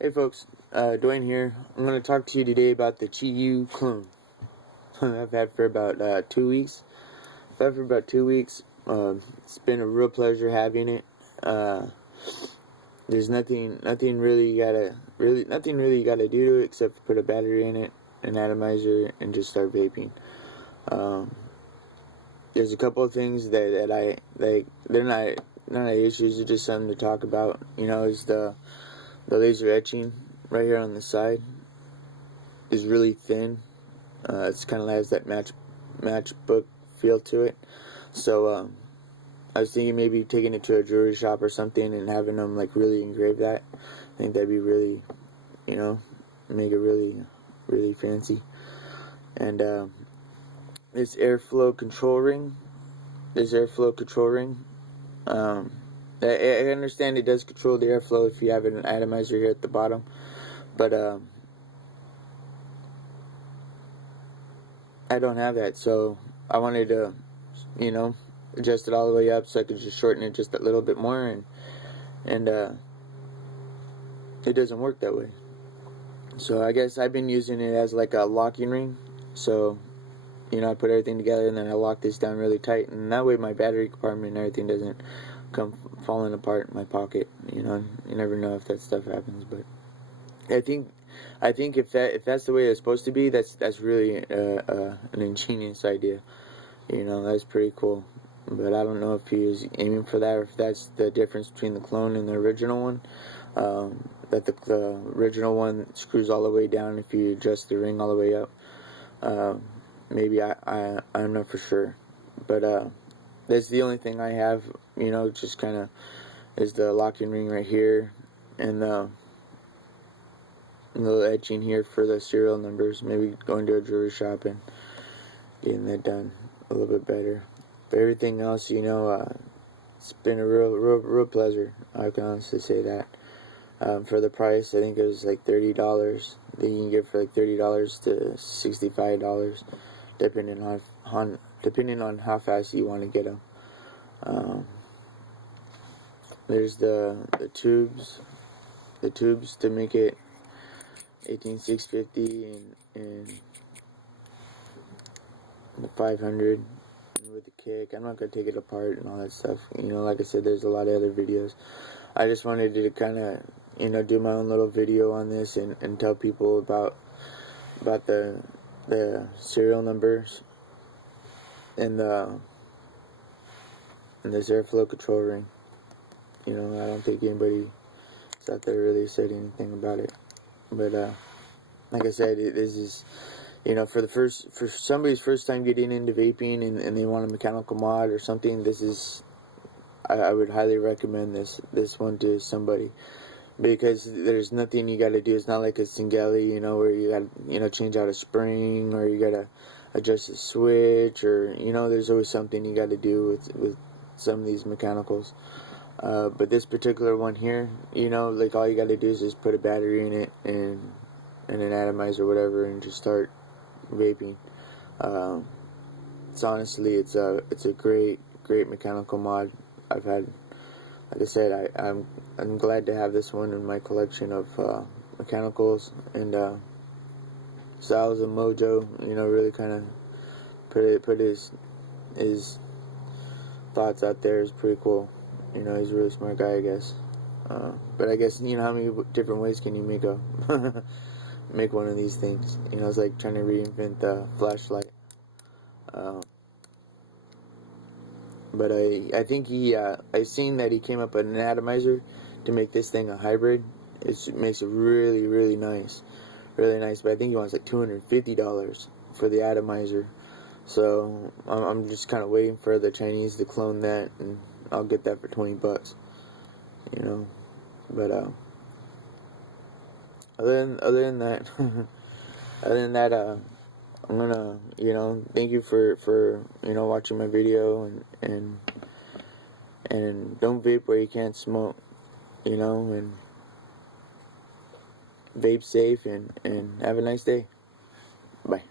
Hey folks, Dwayne here. I'm going to talk to you today about the Chi clone. I've had for about 2 weeks. It's been a real pleasure having it. There's nothing really you gotta do to it except put a battery in it, an atomizer, and just start vaping. There's a couple of things that I like. They're not issues. They're just something to talk about. Is the laser etching right here on the side is really thin. It's kind of has that matchbook feel to it. So I was thinking maybe taking it to a jewelry shop or something and having them like really engrave that. I think that'd be really, make it really fancy. And this airflow control ring. I understand it does control the airflow if you have an atomizer here at the bottom, but I don't have that, so I wanted to, adjust it all the way up so I could just shorten it just a little bit more, and it doesn't work that way. So I guess I've been using it as like a locking ring. So I put everything together and then I lock this down really tight, and that way my battery compartment and everything doesn't come falling apart in my pocket. You never know if that stuff happens, but I think if that's the way it's supposed to be, that's really an ingenious idea. That's pretty cool. But I don't know if he was aiming for that or if that's the difference between the clone and the original one. That the original one screws all the way down if you adjust the ring all the way up. Maybe I'm not for sure, but that's the only thing I have. Just kind of is the locking ring right here, and the little etching here for the serial numbers. Maybe going to a jewelry shop and getting that done a little bit better. But everything else, it's been a real pleasure. I can honestly say that. For the price, I think it was like $30. That you can get for like $30 to $65, depending on how fast you want to get them. There's the tubes to make it 18650 and the 500 with the kick. I'm not gonna take it apart and all that stuff. Like I said, there's a lot of other videos. I just wanted to kind of do my own little video on this and tell people about the serial numbers and this airflow control ring. I don't think anybody's out there really said anything about it. But like I said, this is for somebody's first time getting into vaping and they want a mechanical mod or something. This is I would highly recommend this one to somebody, because there's nothing you got to do. It's not like a Singeli, where you got to change out a spring or you got to adjust the switch, or there's always something you got to do with some of these mechanicals. But this particular one here, like all you got to do is just put a battery in it and an atomizer or whatever, and just start vaping. It's a great mechanical mod I've had. Like I said, I'm glad to have this one in my collection of mechanicals, and Sal's and Mojo, really kind of put his thoughts out there. Is pretty cool. He's a really smart guy, I guess. But I guess how many different ways can you make one of these things? It's like trying to reinvent the flashlight. But I think I seen that he came up with an atomizer to make this thing a hybrid. It makes it really nice, But I think he wants like $250 for the atomizer. So I'm just kind of waiting for the Chinese to clone that, and I'll get that for $20. But other than that, I'm gonna, thank you for watching my video, and don't vape where you can't smoke, and vape safe, and have a nice day. Bye.